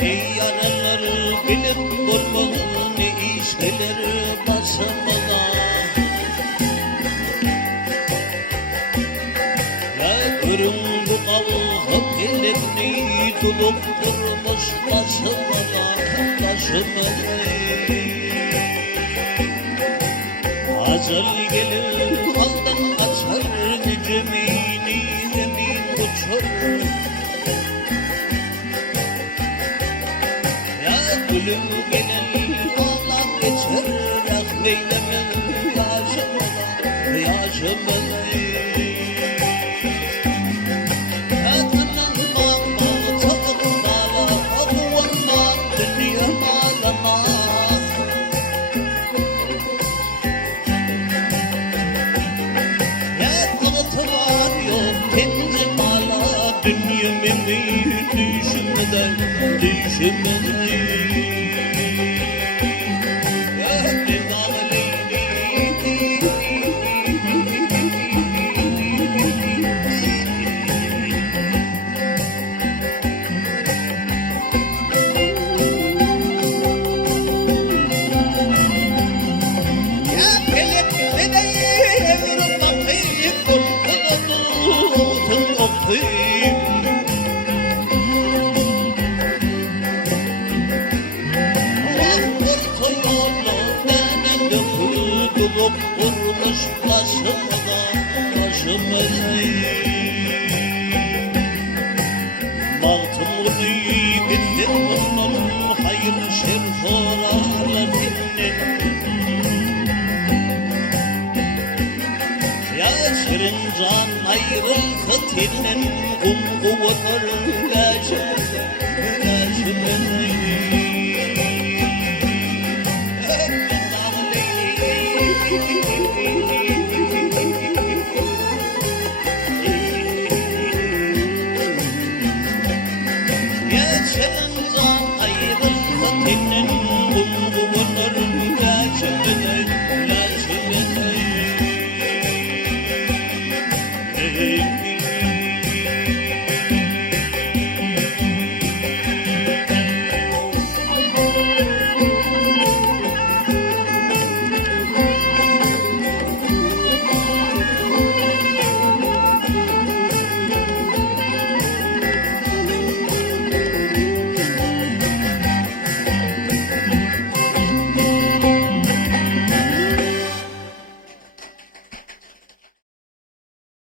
ey yaraları bilip durmalı, ne işleri basamalı. Ya görün bu kavga elini tulup durmuş basamalı, basamalı. Azal gelir haldan kaçar, necemini emin uçar. Ya gülüm gelir ağlar geçer, ah neylemem yaşım ola, yaşım ola. Dünyamı düşünmeden, düşünmeden. Vurmuş başımda, başımda. Baktım bittim bunların, hayır şer sorarlar dinle. Ya şirin can ayrı kıtinin, kum kuvatır